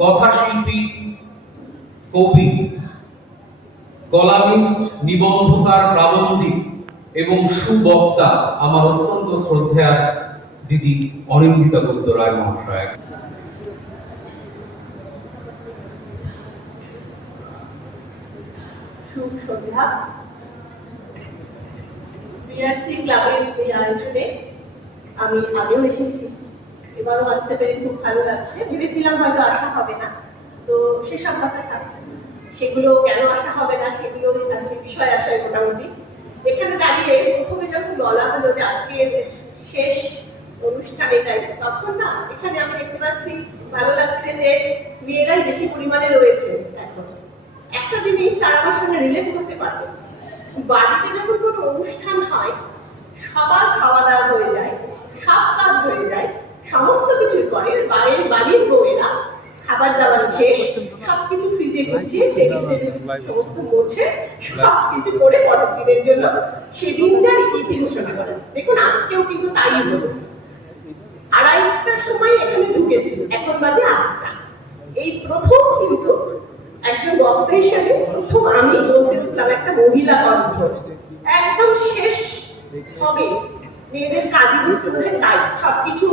কথাশিল্পী, কবি, কলামিস্ট, নিবন্ধকার, প্রাবন্ধিক এবং সুবক্তা আমার অত্যন্ত শ্রদ্ধেয় দিদি অনিন্দিতা বৈদ্য রায় মহাশয়। শুভ সন্ধ্যা। বিআরসি ক্লাবের এই আয়োজনে আমি আগেও এসেছি, এবারও আসতে পেরে খুব ভালো লাগছে। ভেবেছিলাম হয়তো আসা হবে না, তো সেসব কথা থাকবে, সেগুলো কেন আসা হবে না সেগুলো আজকে বিষয় আসায় মোটামুটি এখানে দাঁড়িয়ে প্রথমে যখন বলা হলো যে আজকে শেষ অনুষ্ঠান এটাই, তখন না এখানে আমি দেখতে পাচ্ছি ভালো লাগছে যে মেয়েরাই বেশি পরিমাণে রয়েছে। এখন একটা জিনিস তারা আমার সঙ্গে রিলেট করতে পারবে, বাড়িতে যখন কোনো অনুষ্ঠান হয় সবার খাওয়া দাওয়া হয়ে যায়, সব কাজ হয়ে যায়, সমস্ত কিছু করে বাড়ির বউয়েরা খাবার দাবার খেয়ে সবকিছু ফ্রিজে গুছিয়ে সমস্ত মোছে সবকিছু করে পরের দিনের জন্য সেদিনটার ইতি ঘোষণা করে। দেখুন আজকেও কিন্তু তাই হলো। 2:30টার সময় এখানে ঢুকেছি, এখন বাজে 8টা। এই প্রথম কিন্তু একজন বক্তা হিসেবে প্রথম আমি বলতে দিচ্ছিলাম একটা মহিলা কণ্ঠ একদম শেষ হবে মেয়েদের কাজে হচ্ছে তাই সবকিছু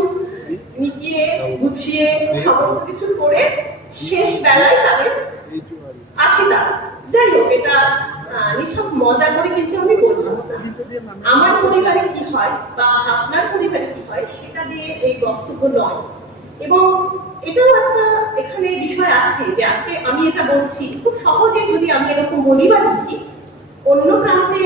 মিটিয়ে গুছিয়ে সমস্ত কিছু করে শেষ বেলায় তাদের আসিটা। যাই হোক, এটা নিছক মজা করে কিন্তু আমি বললাম আমার পরিবারে কি হয় বা আপনার পরিবারে কি হয় সেটা দিয়ে এই বক্তব্য নয়। এবং এটাও একটা এখানে বিষয় আছে যে আজকে আমি এটা বলছি খুব সহজে যদি আমি এরকম বলি বা লিখি, অন্য প্রান্তে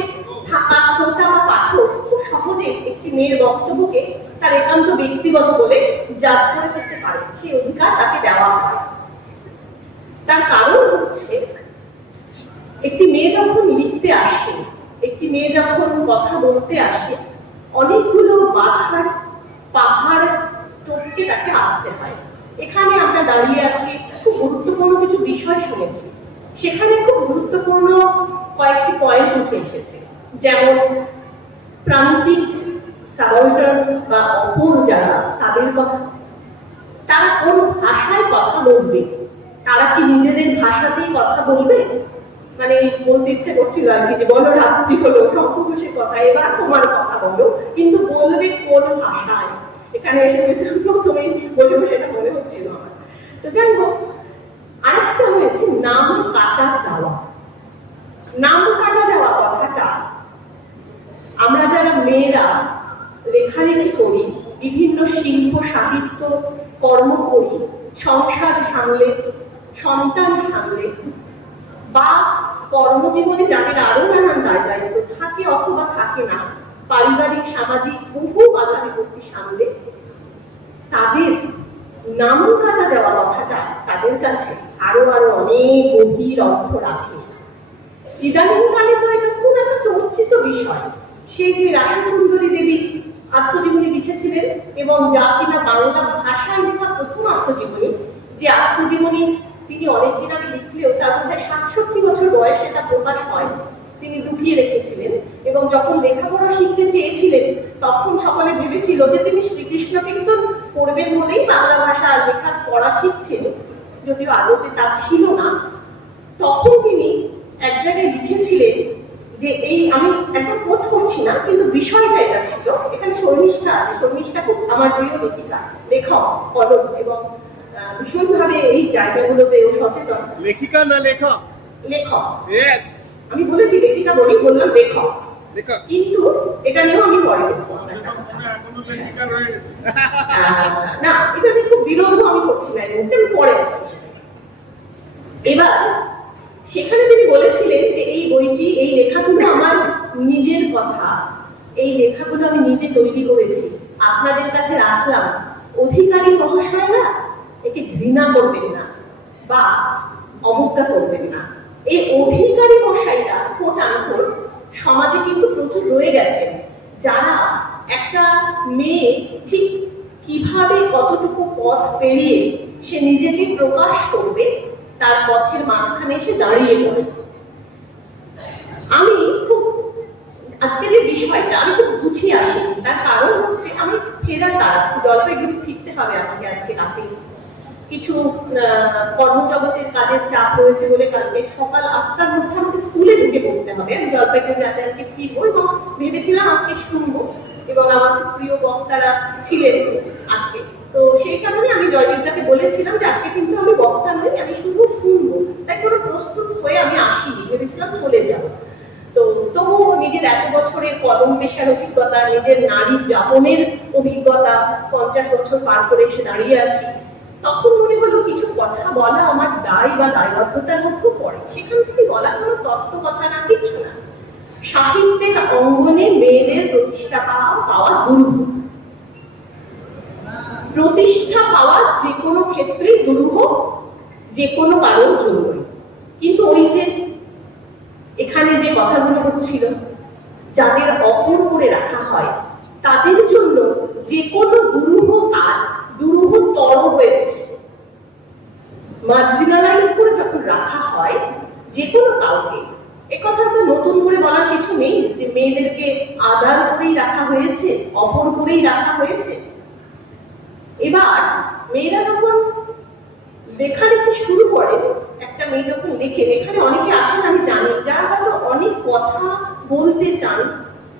থাকা শ্রোতা বা পাঠক খুব সহজে একটি মেয়ের বক্তব্যকে তার একান্ত ব্যক্তিগত বলে জাজ করে করতে পারে, সেই অধিকার তাকে দেওয়া হয়। তার কারণ হচ্ছে একটি মেয়ে যখন লিখতে আসে, একটি মেয়ে যখন কথা বলতে আসে, অনেকগুলো বাধার পাহাড় টপকে তাকে আসতে হয়। এখানে আমরা দাঁড়িয়ে আজকে খুব গুরুত্বপূর্ণ কিছু বিষয় শুনেছি, সেখানে খুব গুরুত্বপূর্ণ কয়েকটি পয়েন্ট উঠে এসেছে, যেমন প্রান্তিক সাবঅর্ডিনেট বা অপর যারা তাদের কথা, তারা কোন ভাষায় কথা বলবে, তারা কি নিজেদের ভাষাতেই কথা বলবে? মানে বলতে ইচ্ছে করছিল আর কি যে বলো রাত্রি হলো সংঘর্ষের কথা, এবার তোমার কথা বলো, কিন্তু বলবে কোন ভাষায়? এখানে এসে প্রথমেই বলবো সেটা মনে হচ্ছিল আমার। তো যাই হোক, আরেকটা হয়েছে নাম কাটা যাওয়া। নাম কাটা যাওয়া কথাটা আমরা যারা মেয়েরা লেখালেখি করি, বিভিন্ন শিল্প সাহিত্য কর্ম করি, সংসার সামলে, সন্তান সামলে বা কর্মজীবনে যাদের আরো নানান দায় দায়িত্ব থাকে অথবা থাকে না, পারিবারিক সামাজিক বহু বাধা বিপত্তি সামলে তাদের নাম কাটা যাওয়া কথাটা তাদের কাছে আরো অনেক গভীর অর্থ রাখে। ইদানিংকালে তো এটা খুব একটা চর্চিত বিষয়। সে যে রাসসুন্দরী দেবী আত্মজীবনী লিখেছিলেন এবং যা কিনা বাংলা ভাষায় লেখা প্রথম আত্মজীবনী, যে আত্মজীবনী তিনি অনেকদিন আগে লিখলেও তার মধ্যে 67 বছর বয়সে তা প্রকাশ হয়, তিনি লুকিয়ে রেখেছিলেন। এবং যখন লেখাপড়া শিখতে চেয়েছিলেন তখন সকলে ভেবেছিল যে তিনি শ্রীকৃষ্ণ কীর্তন পড়বেন বলেই বাংলা ভাষা লেখা পড়া শিখছেন, যদিও আদতে তা ছিল না। তখন তিনি এক জায়গায় লিখেছিলেন যে এই, আমি একদম কোট করছি না, কিন্তু বিষয়টা এটা ছিল, এখানে শর্মিষ্ঠা আছে, শর্মিষ্ঠা আমার প্রিয় লেখিকা, লেখক, কলম এবং ভীষণভাবে এই জায়গাগুলোতে সচেতন। লেখিকা না লেখক? লেখক। ইয়েস, আমি বলেছি লেখিকা বলি, বললাম লেখক, কিন্তু এটা নিয়েও আমি পরে না, এটা আমি খুব বিরোধ আমি করছি না, আমি পরে আসছি। এবার সেখানে তিনি বলেছিলেন যে এই বইটি, এই লেখাগুলো আমার নিজের কথা, এই লেখাগুলো আমি নিজে তৈরি করেছি, আপনাদের কাছে রাখলাম। অধিকারী মহাশয়রা একে ঘৃণা করবেন না বা অবজ্ঞা করবেন না। এই অধিকারী মশাইরা কোট আনকোট সমাজে কিন্তু প্রচুর রয়ে গেছেন, যারা একটা মেয়ে ঠিক কিভাবে কতটুকু পথ পেরিয়ে সে নিজেকে প্রকাশ করবে তার পথের মাঝখানে এসে দাঁড়িয়ে পড়ে। আমি খুব আজকে যে বিষয়টা আমি খুব গুছিয়ে আসি, তার কারণ হচ্ছে আমি ফেরার দাঁড়াচ্ছি, জলপাইগুড়ি ফিরতে হবে আমাকে আজকে রাতে। কিছু কর্মজগতের কাজের চাপ রয়েছে বলে কালকে সকাল 8টার মধ্যে আমাকে স্কুলে ঢুকে পড়তে হবে। আমি জলপাইগুড়ি যাতায়াতকে ফিরবো এবং ভেবেছিলাম আজকে শুনবো, এবং আমার প্রিয় বক্তারা ছিলেন আজকে। তো সেই কারণে আমি জয়দীপদাকে বলেছিলাম যে আজকে কিন্তু আমি বক্তা নই, আমি শুধু শুনবো। তাই কোনো প্রস্তুত হয়ে আমি আসিনি, ভেবেছিলাম চলে যাবো। তো তবুও নিজের এত বছরের কলম পেশার অভিজ্ঞতা, নিজের নারী যাপনের অভিজ্ঞতা, 50 বছর পার করে এসে দাঁড়িয়ে আছি, তখন মনে হলো কিছু কথা বলা আমার দায় বা দায়বদ্ধতার মধ্যে পড়ে। সেখান থেকে বলা কোনো তত্ত্ব কথা না, কিচ্ছু না। সাহিত্যের অঙ্গনে মেয়েদের প্রতিষ্ঠা পাওয়া দুরূহ। প্রতিষ্ঠা পাওয়া যে কোনো ক্ষেত্রেই দুরূহ, যে কোনো কারণ জরুরি। কিন্তু ওই যে এখানে যে কথাগুলো হচ্ছিল, যাদের অপর করে রাখা হয় তাদের জন্য যে কোনো দুরূহ কাজ দুরূহতর হয়ে ওঠে। মার্জিনালাইজ করে যখন রাখা হয় যে কোনো কাউকে, একথা তো নতুন করে বলার কিছু নেই যে মেয়েদেরকে আদার করেই রাখা হয়েছে, অপর করেই রাখা হয়েছে। এবার মেয়েরা যখন লেখালেখি শুরু করে, একটা মেয়ে যখন লেখে, এখানে অনেকে আছেন আমি জানি যারা হয়তো অনেক কথা বলতে চান,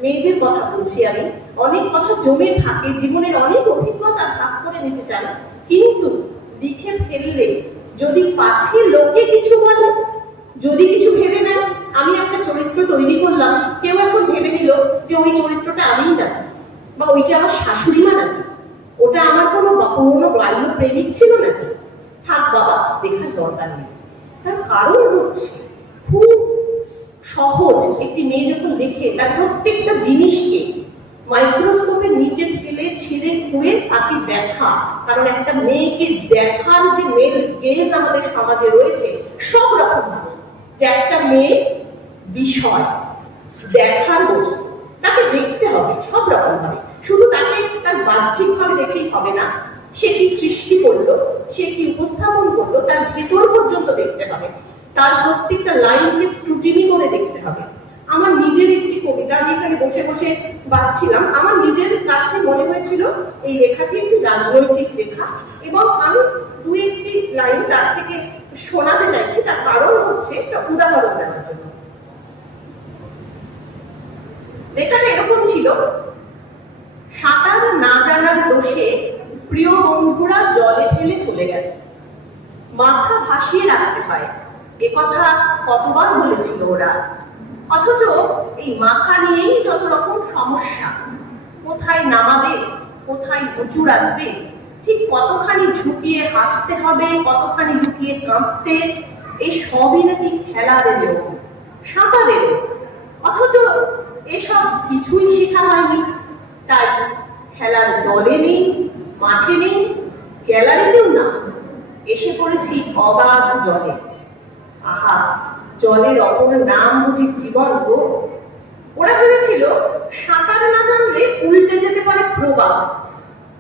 মেয়েদের কথা বলছি আমি, অনেক কথা জমে থাকে, জীবনের অনেক অভিজ্ঞতা ভাগ করে নিতে চান, কিন্তু লিখে ফেললে যদি পাছে লোকে কিছু বলে, যদি কিছু ভেবে নেন, আমি একটা চরিত্র তৈরি করলাম, কেউ এখন ভেবে নিল যে ওই চরিত্রটা আমিই নাকি, বা ওইটা আমার শাশুড়ি মা নাকি, ওটা আমার কোনো বাল্য প্রেমিক ছিল নাকি, থাক বাবা দেখার দরকার নেই। তার কারণ হচ্ছে খুব সহজ, একটি মেয়ে যখন লেখে তার প্রত্যেকটা জিনিসকে মাইক্রোস্কোপের নিচে ফেলে ছিঁড়ে খুঁড়ে তাকে দেখা, কারণ একটা মেয়েকে দেখার যে মেল গেজ আমাদের সমাজে রয়েছে সব রকম ভাবে, যে একটা মেয়ে বিষয় দেখার বস্তু, তাকে দেখতে হবে সব রকম ভাবে, শুধু তাকে তার বাহ্যিক ভাবে দেখলেই হবে না, সে কি সৃষ্টি করলো, সে কি উপস্থাপন করলো, তার ভেতর পর্যন্ত দেখতে হবে, তার প্রত্যেকটা লাইনকে স্ক্রুটিনি করে দেখতে হবে। আমার নিজের একটি কবিতা, আমি এখানে বসে বসে বাঁচছিলাম, আমার নিজের কাছে মনে হয়েছিল এই লেখাটি একটি রাজনৈতিক লেখা, এবং আমি দু একটি লাইন তার থেকে শোনাতে চাইছি। তার কারণ হচ্ছে একটা উদাহরণ দেওয়ার জন্য। লেখাটা এরকম ছিল: সাঁতার না জানার দোষে প্রিয় বন্ধুরা জলে ফেলে চলে গেছে, মাথা ভাসিয়ে রাখতে হয়, একথা কতবার বলেছিল ওরা। অথচ এই মাথা নিয়েই যত রকম সমস্যা, কোথায় নামাবে, কোথায় উঁচু রাখবে, ঠিক কতখানি ঝুঁকিয়ে হাসতে হবে, কতখানি ঝুঁকিয়ে কাঁপতে, এই সবই নাকি খেলাদেরও, সাঁতারেরও। অথচ এসব কিছুই শেখা হয়নি, তাই খেলার দলে নেই, মাঠে নেই, গ্যালারিতেও না, এসে পড়েছি অগাধ জলে। আহা, জলের অপর নাম বুঝি জীবন গো। ওরা ভেবেছিল সাঁতার না জানলে উল্টে যেতে পারে প্রবাহ,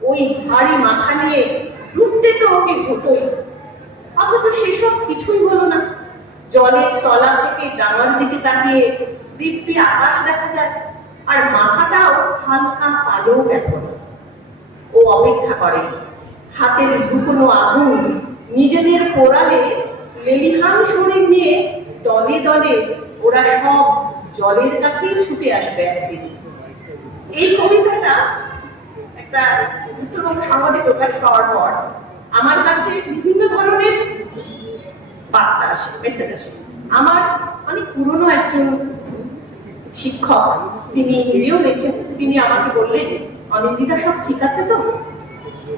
ওই ভারী মাথা নিয়ে ডুবতে তো ওকে হতোই। অথচ সেসব কিছুই হলো না। জলের তলা থেকে ডাঙার দিকে তাকিয়ে দিব্যি আকাশ দেখা যায়, আর মাথাটাও হালকা কালো এখন। ও অপেক্ষা করে, হাতের লুকোনো আগুন নিজেদের পোড়ালে লেলিহান শরীর নিয়ে দলে দলে ওরা সব জলের কাছেই ছুটে আসবে একদিন। এই কবিতাটা একটা উত্তরবঙ্গ সংবাদে প্রকাশ পাওয়ার পর আমার কাছে বিভিন্ন ধরনের বার্তা আসে, মেসেজ আসে। আমার অনেক পুরনো একজন শিক্ষক, তিনি নিজেও লেখেন, তিনি আমাকে বললেন, অনিন্দিতা সব ঠিক আছে তো?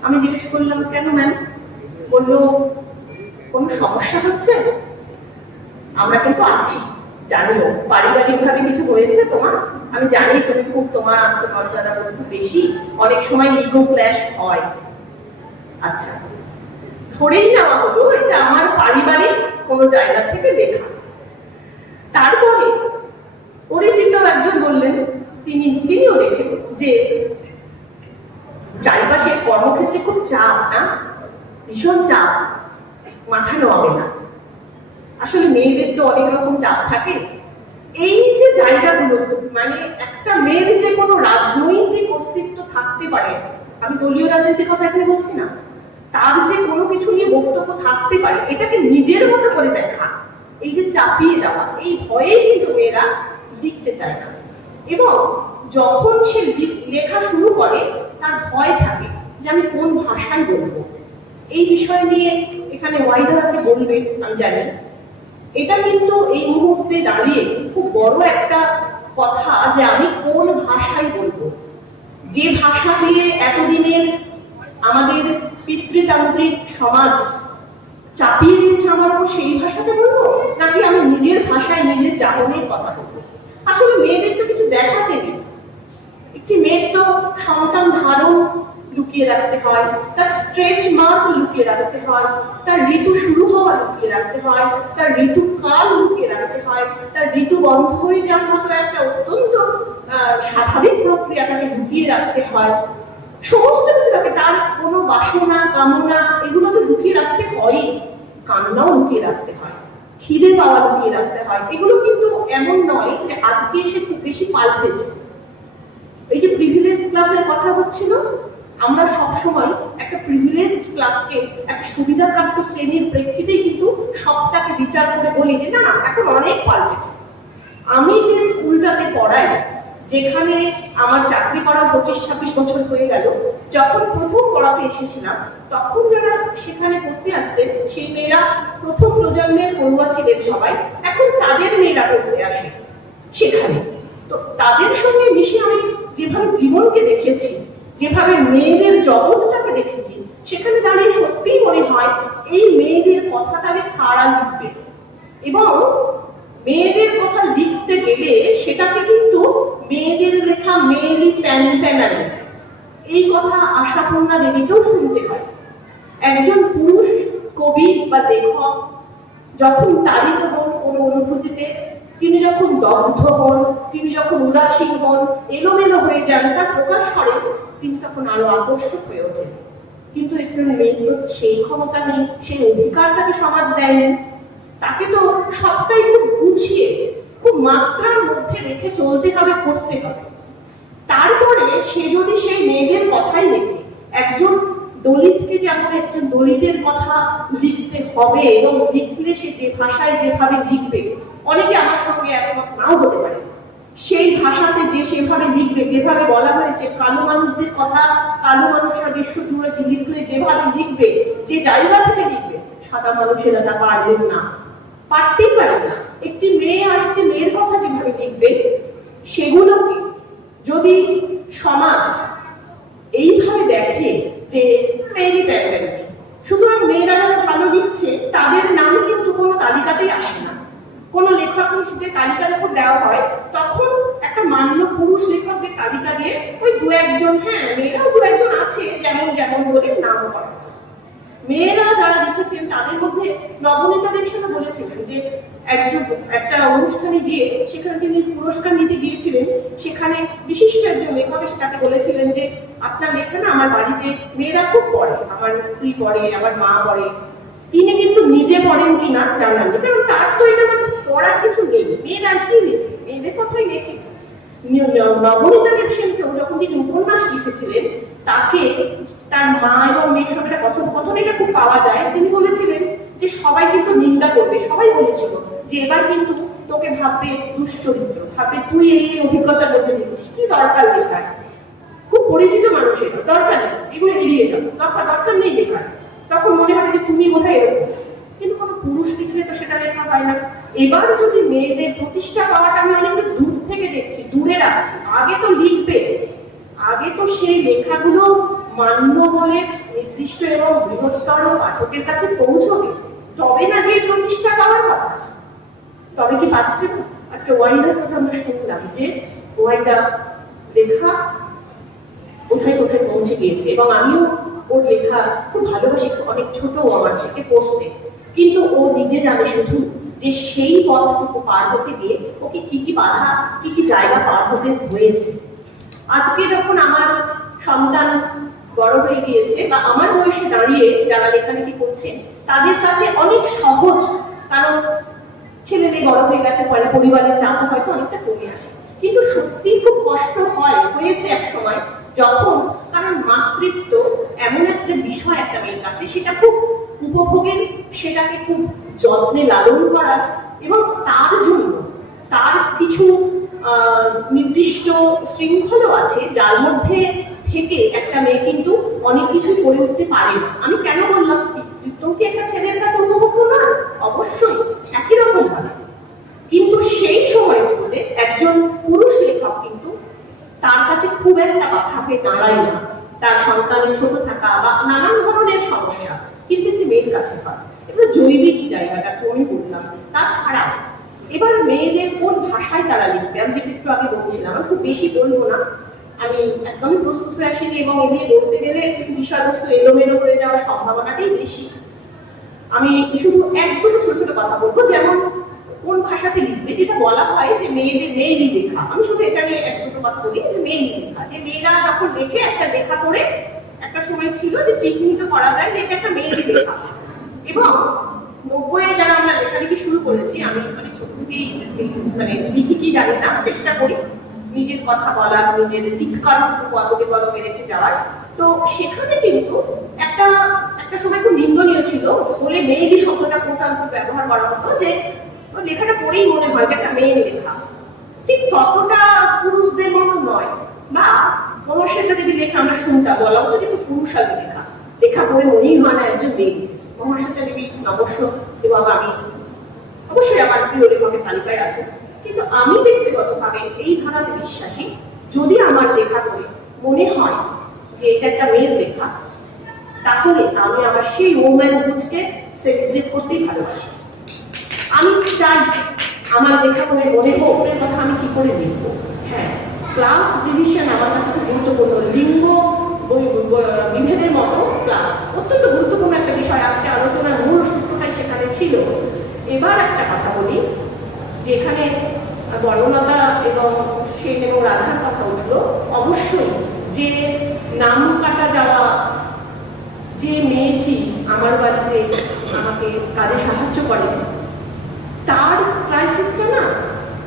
আমি জিজ্ঞেস করলাম, কেন ম্যাম? বললো, কোন সমস্যা হচ্ছে? আমরা কিন্তু আছি, জানিও পারিবারিক ভাবে কিছু হয়েছে তোমার, আমি জানি তুমি খুব তোমার আত্মমর্যাদা খুব বেশি, অনেক সময় ইগো ক্ল্যাশ হয়। আচ্ছা, ধরেই নেওয়া হলো এটা আমার পারিবারিক কোনো জায়গা থেকে লেখা। তারপরে পরিচিত একজন বললেন, তিনিও লেখেন যে চারিপাশে কর্মক্ষেত্রে খুব চাপ, না ভীষণ চাপ, মাথা নোয়াবে না। আসলে মেয়েদের তো অনেক রকম চাপ থাকে। এই যে জায়গাগুলো, মানে একটা মেয়ের যে কোনো রাজনৈতিক অস্তিত্ব থাকতে পারে, আমি দলীয় রাজনীতির কথা এখানে বলছি না, তার যে কোনো কিছু নিয়ে বক্তব্য থাকতে পারে এটাকে নিজের মতো করে দেখা, এই যে চাপিয়ে দেওয়া, এই ভয়েই কিন্তু মেয়েরা লিখতে চায় না। এবং যখন সে লেখা শুরু করে তার ভয় থাকে যে আমি কোন ভাষায় বলবো। এই বিষয় নিয়ে এখানে ওয়াইদা আছে, বলবে আমি জানি। এটা কিন্তু এই মুহূর্তে দাঁড়িয়ে খুব বড় একটা কথা যে আমি কোন ভাষায় বলবো। যে ভাষা দিয়ে এতদিনের আমাদের পিতৃতান্ত্রিক সমাজ চাপিয়ে দিয়েছে আমার উপর, সেই ভাষাতে বলবো নাকি আমি নিজের ভাষায় নিজের জাগরণের কথা বলবো। আসলে মেয়েদের তো কিছু দেখাতে নেই। একটি মেয়ের তো সন্তান ধারণ লুকিয়ে রাখতে হয়, তার স্ট্রেচ মার্ক লুকিয়ে রাখতে হয়, তার ঋতু শুরু হওয়া লুকিয়ে রাখতে হয়, তার ঋতুকাল লুকিয়ে রাখতে হয়, তার ঋতু বন্ধ হয়ে যাওয়ার মতো একটা অত্যন্ত স্বাভাবিক প্রক্রিয়াটাকে লুকিয়ে রাখতে হয়। সমস্ত কিছু রাখে, তার কোনো বাসনা কামনা এগুলো তো লুকিয়ে রাখতে হয়, কান্নাও লুকিয়ে রাখতে হয়, খিদে পাওয়া লুকিয়ে রাখতে হয়। এগুলো কিন্তু এমন নয় যে আজকে এসে খুব বেশি পাল্টেছে। এই যে প্রিভিলেজ ক্লাসের কথা হচ্ছিল, আমরা সবসময় একটা প্রিভিলেজ ক্লাসকে একটা সুবিধাপ্রাপ্ত শ্রেণীর প্রেক্ষিতেই কিন্তু সবটাকে বিচার করে বলি যে না না এখন অনেক পাল্টেছে। আমি যে স্কুলটাতে পড়াই, যেখানে আমার চাকরি করা 25-26 বছর হয়ে গেল, যখন প্রথম পড়াতে এসেছিলাম তখন যারা সেখানে পড়তে আসতেন সেই মেয়েরা প্রথম প্রজন্মের পড়ুয়া ছিলেন সবাই, এখন তাদের মেয়েরা পড়তে আসে সেখানে। তো তাদের সঙ্গে মিশে আমি যেভাবে জীবনকে দেখেছি, যেভাবে মেয়েদের জগৎটাকে দেখেছি, সেখানে দাঁড়িয়ে সত্যিই মনে হয় এই মেয়েদের কথাটাকে কারা লিখবে। এবং মেয়েদের কথা লিখতে গেলে সেটাকে কিন্তু মেয়েদের লেখা মেয়েলি প্যান্টানারি, এই কথা আশাপূর্ণা দেবীকেও শুনতে হয়। একজন পুরুষ কবি বা লেখক যখন তাড়িত হন কোনো অনুভূতিতে, তিনি যখন দগ্ধ হন, তিনি যখন উদাসীন হন, এলোমেলো হয়ে যান, তার প্রকাশ করেন, তিনি তখন আরো আকর্ষক হয়ে ওঠেন। কিন্তু একজন মেয়ের সেই ক্ষমতা নেই, সেই অধিকারটাকে সমাজ দেয়নি। তাকে তো সবটাই খুব গুছিয়ে খুব মাত্রার মধ্যে রেখে চলতে হবে, করতে হবে। তারপরে সে যদি সেই মেয়েদের কথাই লেখে, একজন দলিতকে যেমন একজন দলিতের কথা লিখতে হবে এবং লিখলে সে যে ভাষায় যেভাবে লিখবে, অনেকে আমার সঙ্গে একমত নাও হতে পারে, সেই ভাষাতে যে সেভাবে লিখবে, যেভাবে বলা হয়েছে কালো মানুষদের কথা কালো মানুষরা বিশ্ব জুড়ে লিখলে যেভাবে লিখবে, যে জায়গা থেকে লিখবে, সাদা মানুষেরা তা পারবেন না, পারতেই পারে না। একটি মেয়ে আর একটি মেয়ের কথা যেভাবে লিখবে, সেগুলোকে যদি সমাজ এইভাবে দেখে যে মেয়েরই প্যান্ডেল, সুতরাং মেয়েরা ভালো লিখছে তাদের নাম কিন্তু কোনো তালিকাতেই আসে না। কোনো লেখকদের তালিকা যখন দেওয়া হয় তখন একটা মান্য পুরুষ লেখকদের তালিকা দিয়ে ওই দু একজন, হ্যাঁ মেয়েরাও দু একজন আছে যেমন যেমন বলে নাম করা। মেয়েরা যারা লিখেছেন তাদের মধ্যে নবনীতা দেব সেনা বলেছিলেন যে একটা অনুষ্ঠানে গিয়ে সেখানে তিনি পুরস্কার নিতে গিয়েছিলেন, সেখানে বিশিষ্ট একজন লেখক এসে তাকে বলেছিলেন যে আপনার লেখা না আমার বাড়িতে মেয়েরা খুব পড়ে, আমার স্ত্রী পড়ে, আমার মা পড়ে। তিনি কিন্তু নিজে পড়েন কিনা জানাননি, কারণ তার তো এটা পড়ার কিছু নেই, মেয়েরা কি লেখে, মেয়েদের কথাই লেখে। নবনীতা দেব সেনকেও যখন তিনি উপন্যাস লিখেছিলেন, তাকে তার মা এবং মেয়ের সঙ্গে একটা কথোপকথন এটা খুব পাওয়া যায়। তিনি বলেছিলেন যে সবাই কিন্তু নিন্দা করবে, সবাই বলেছিল যে এবার কিন্তু তোকে ভাববে দুশ্চরিত্র, ভাববে তুই এই অভিজ্ঞতা বলতে দিচ্ছিস, কি দরকার লেখার, খুব পরিচিত মানুষের দরকার নেই, এগুলো এড়িয়ে যাবো, দরকার নেই লেখার। তখন মনে হয় যে তুমি বোধহয় এরকম, কিন্তু কোনো পুরুষ লিখলে তো সেটা লেখা হয় না। এবার যদি মেয়েদের প্রতিষ্ঠা পাওয়াটা আমি অনেকটা দূর থেকে দেখছি, দূরে রাখছি, আগে তো লিখবে, আগে তো সেই লেখাগুলো মান্য বলে নির্দিষ্ট এবং বৃহত্তর পাঠকের কাছে পৌঁছবে, তবে না গিয়ে প্রতিষ্ঠা পাওয়ার কথা। তবে কি পাচ্ছে না? আজকে ওয়াইদার কথা আমরা শুনলাম যে ওয়াইদা লেখা কোথায় কোথায় পৌঁছে গিয়েছে, এবং আমিও ওর লেখা খুব ভালোবাসি, অনেক ছোট আমার থেকে পড়তে, কিন্তু ও নিজে জানে শুধু যে সেই পথটুকু পার হতে গিয়ে ওকে কি কি বাধা, কি কি জায়গা পার হতে হয়েছে। আজকে যখন আমার সন্তান বড় হয়ে গিয়েছে বা আমার বয়সে দাঁড়িয়ে যারা লেখালেখি করছে তাদের কাছে অনেক সহজ, কারণ ছেলে মেয়ে বড় হয়ে গেছে, ফলে পরিবারের চাপ হয়তো অনেকটা কমে আসে। কিন্তু সত্যি খুব কষ্ট হয়েছে এক সময় যখন, কারণ মাতৃত্ব এমন একটা বিষয় একটা মেয়ের কাছে, সেটা খুব উপভোগের, সেটাকে খুব যত্নে লালন করার, এবং তার জন্য তার কিছু নির্দিষ্ট শৃঙ্খলও আছে যার মধ্যে থেকে একটা মেয়ে কিন্তু অনেক কিছু করে উঠতে পারে না। আমি কেন বললাম তুমি কি একটা ছেলের কাছে উপভোগ্য না? অবশ্যই একই রকম ভাবে, কিন্তু সেই সময় বলতে একজন পুরুষ লেখক কিন্তু তার কাছে খুব একটা বাধা হয়ে দাঁড়ায় না। তার সন্তানের ছোট থাকা বা নানান ধরনের সমস্যা কিন্তু একটি মেয়ের কাছে হয়, এটা জৈবিক জায়গাটা আমি বললাম। তাছাড়া এবার মেয়েদের কোন ভাষায় তারা লিখবে, আমি যেটা একটু আগে বলছিলাম, আমি খুব বেশি বলবো না, আমি একদমই প্রস্তুত হয়ে আসিনি, এবং এদিকে বলতে গেলে বিষয়বস্তু এলোমেলো হয়ে যাওয়ার সম্ভাবনাটাই বেশি। আমি শুধু এক দুটো ছোট ছোট কথা বলবো, যেমন কোন ভাষাতে লিখবে, যেটা বলা হয় যে মেয়েদের মেয়েলি লেখা। আমি শুধু এটা নিয়ে এক দুটো কথা বলি, যে মেয়েলি লেখা, যে মেয়েরা যখন লেখে একটা লেখা করে, একটা সময় ছিল যে চিহ্নিত করা যায় যে এটা একটা মেয়েলি লেখা। এবং 90-এ যারা আমরা লেখালেখি শুরু করেছি, আমি মানে ছোট থেকেই মানে লিখি কি জানি না, চেষ্টা করি নিজের কথা বলার, নিজের চিৎকার কাগজে কলমে রেখে যাওয়ার। তো সেখানে কিন্তু একটা একটা সময় খুব নিন্দনীয় ছিল বলে মেয়েলি শব্দটা কোথাও ব্যবহার করা হতো, যে লেখাটা পড়েই মনে হয় যে একটা মেয়ের লেখা। ঠিক ততটা পুরুষদের মতো নয়, বা মহাশ্বেতা দেবীর লেখা আমরা শুনতাম বলা হতো যে পুরুষালী লেখা, লেখা পড়ে মনেই হয় না একজন মেয়ে লিখেছে। মহাশ্বেতা দেবী অবশ্য, এবং আমি অবশ্যই আমার প্রিয় লেখকের তালিকায় আছে, কিন্তু আমি ব্যক্তিগতভাবে এই ধারাতে বিশ্বাসী। যদি আমার লেখা করে মনে হয় যে এটা একটা মেয়ের লেখা, তাহলে আমি আবার সেই ওম্যানহুডকে সেলিব্রেট করতেই ভালোবাসি। আমি চাই আমার লেখা করে মনে হোক, ওদের কথা আমি কি করে লিখবো। হ্যাঁ, ক্লাস ডিভিশন আমার কাছে খুব গুরুত্বপূর্ণ, লিঙ্গ বিভেদের মতো ক্লাস অত্যন্ত গুরুত্বপূর্ণ একটা বিষয়। আজকে আলোচনার মূল সূত্রটাই সেখানে ছিল। এবার একটা কথা বলি, যে এখানে বর্ণলতা এবং সেন এবং রাধার কথা উঠলো। অবশ্যই যে নাম কাটা যাওয়া যে মেয়েটি আমার বাড়িতে আমাকে কাজে সাহায্য করে, তার ক্রাইসিসটা না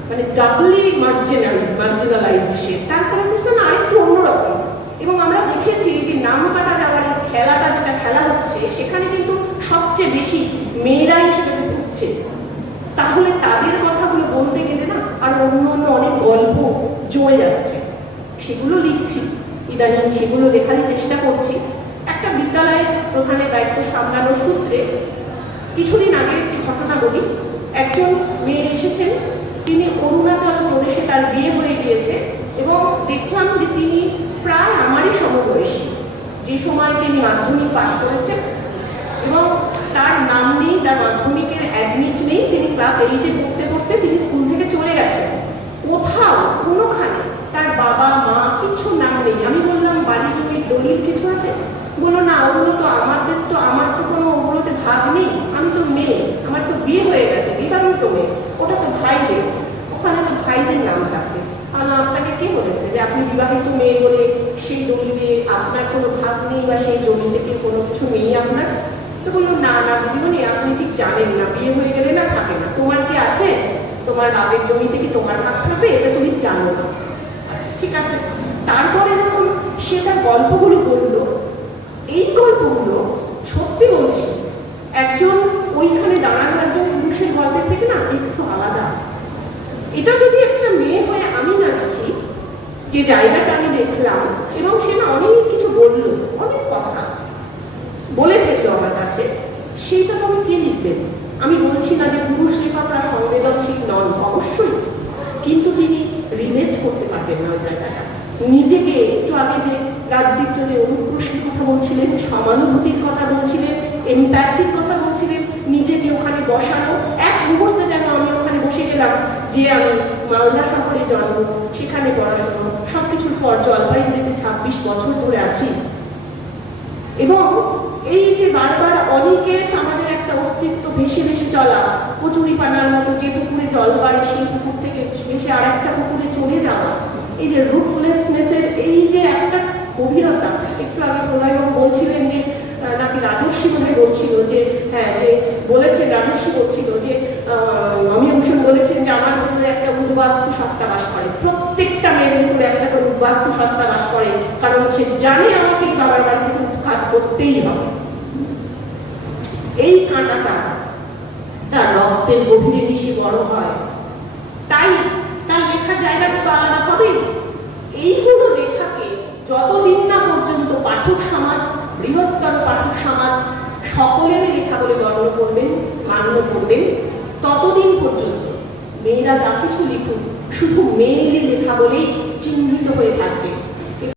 মানে ডাবলি মার্জিনালাইজ, সে তার ক্রাইসিসটা না আরেকটু অন্যরকম। এবং আমরা দেখেছি যে নাম কাটা যাওয়ার খেলাটা যেটা খেলা হচ্ছে, সেখানে কিন্তু সবচেয়ে বেশি মেয়েরাই সেটাতে ঢুকছে। তাহলে তাদের কথাগুলো বলতে গেলে না আর অন্য অন্য অনেক গল্প জমে যাচ্ছে, সেগুলো লিখছি ইদানিং, সেগুলো লেখারই চেষ্টা করছি। একটা বিদ্যালয়ের প্রধানের দায়িত্ব সামলানোর সূত্রে কিছুদিন আগে একটি ঘটনা বলি। একজন মেয়ে এসেছেন, তিনি অরুণাচল প্রদেশে তার বিয়ে হয়ে গিয়েছে, এবং দেখলাম যে তিনি প্রায় আমারই সমবয়সী। যে সময় তিনি মাধ্যমিক পাশ করেছেন, এবং তার নাম নেই, তার মাধ্যমিকের অ্যাডমিট নেই, তিনি ক্লাস 8-এ পড়তে পড়তে তিনি স্কুল থেকে চলে গেছেন। কোথাও কোনোখানে তার বাবা মা কিছু নাম নেই। আমি বললাম বাড়ি জমির দলিল কিছু আছে? বললো না, ওগুলো তো আমার তো কোনো ওগুলোতে ভাগ নেই, আমি তো মেয়ে, আমার তো বিয়ে হয়ে গেছে, বিবাহিত মেয়ে, ওটা তো ভাইদের, ওখানে তো ভাইদের নাম থাকবে। আপনাকে কে বলেছে যে আপনি বিবাহিত মেয়ে বলে সেই দলিলে আপনার কোনো ভাগ নেই, বা সেই জমি থেকে কোনো কিছু নেই আপনার? তো বললো না না দিদিমণি, আপনি ঠিক জানেন না, বিয়ে হয়ে গেলে না থাকে না। তোমার কি আছে? তোমার বাপের জমি থেকে তোমার ভাগ থাকবে, এটা তুমি জানো না। আচ্ছা ঠিক আছে। তারপরে যখন সে তার গল্পগুলো বললো, এই গল্পগুলো সত্যি বলছি একজন ওইখানে দাঁড়ানো একজন পুরুষের গল্পের থেকে না একটু আলাদা। এটা যদি একটা মেয়ে হয়ে আমি না দেখি, যে জায়গাটা আমি দেখলাম, এবং সে না অনেক কিছু বললো, অনেক কথা বলে থাকলো আমার কাছে, সেইটা তো আমি কে লিখবেন? আমি বলছি না যে পুরুষ লেখকরা সংবেদনশীল নন, অবশ্যই, কিন্তু তিনি রিলেট করতে পারবেন না ওই জায়গাটা। নিজেকে একটু আগে যে রাজদীপ্ত যে অনুপ্রশ্নের কথা বলছিলেন, সমানুভূতির কথা বলছিলেন, এমপ্যাথির কথা বলছিলেন, নিজেকে ওখানে বসানো, এক মুহূর্তে যেন আমি ওখানে বসে গেলাম যে আমি মালদা শহরে জন্ম, সেখানে পড়াশোনা, সবকিছুর পর জলপাইগুড়িতে 26 বছর ধরে আছি। এবং এই যে বারবার অনেকের আমাদের একটা অস্তিত্ব ভেসে ভেসে চলা, কচুরি পানার মতো যে পুকুরে জল বাড়ে সেই পুকুর থেকে ভেসে আর একটা পুকুরে চলে যাওয়া, এই যে রুটলেসনেসের এই যে একটা গভীরতা। একটু আগে প্রলয়বাবু বলছিলেন যে নাকি রাজস্বী বোধহয় বলছিল যে, হ্যাঁ যে বলেছে রাজস্বী বলছিল যে অমিয় ভূষণ বলেছেন যে আমার ভিতরে একটা উদ্বাস্তু সত্তা বাস করে। প্রত্যেকটা মেয়ের ভিতরে একটা উদ্বাস্তু সত্তা বাস করে, কারণ সে জানে আমাকে বাবার বাড়ি থেকে উৎখাত করতেই হবে। এই কাঁটাটা তার রক্তের গভীরে মিশে বড় হয়, তাই তার লেখার জায়গাটা তো আলাদা হবে। এইগুলো লেখাকে যতদিন না পর্যন্ত পাঠক সমাজ, বৃহত্তর পাঠক সমাজ সকলের লেখা বলে গণ্য করবেন, মান্য করবেন, ততদিন পর্যন্ত মেয়েরা যা কিছু লিখুক শুধু মেয়েদের লেখা বলেই চিহ্নিত হয়ে থাকবে।